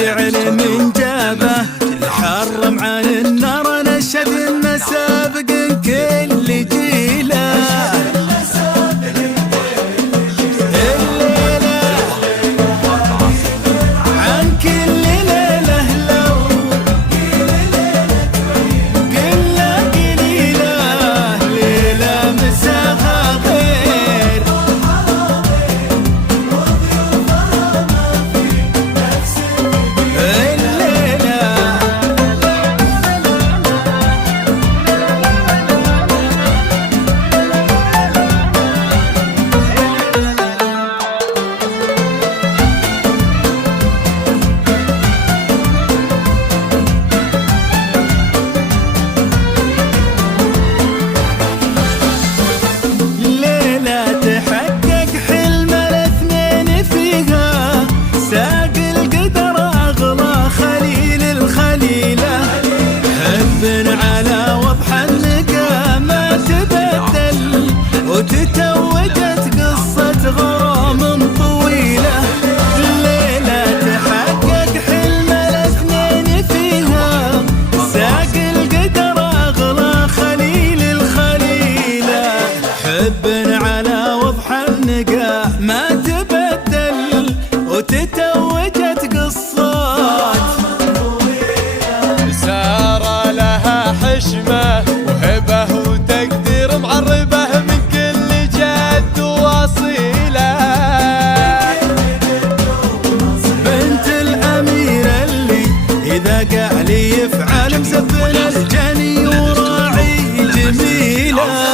جعل من جابه حرم عن النار نشد النسابق كل جيله وتتوجت قصة غرام طويلة الليلة تحقق حلم الاثنين فيها ساق القدر أغلى خليل الخليلة حب على وضح النقا ما تبدل وتتوجت قصات سارة لها حشمة وهبة وتقدير معربة قال يفعل مسفل الجني وراعي جميله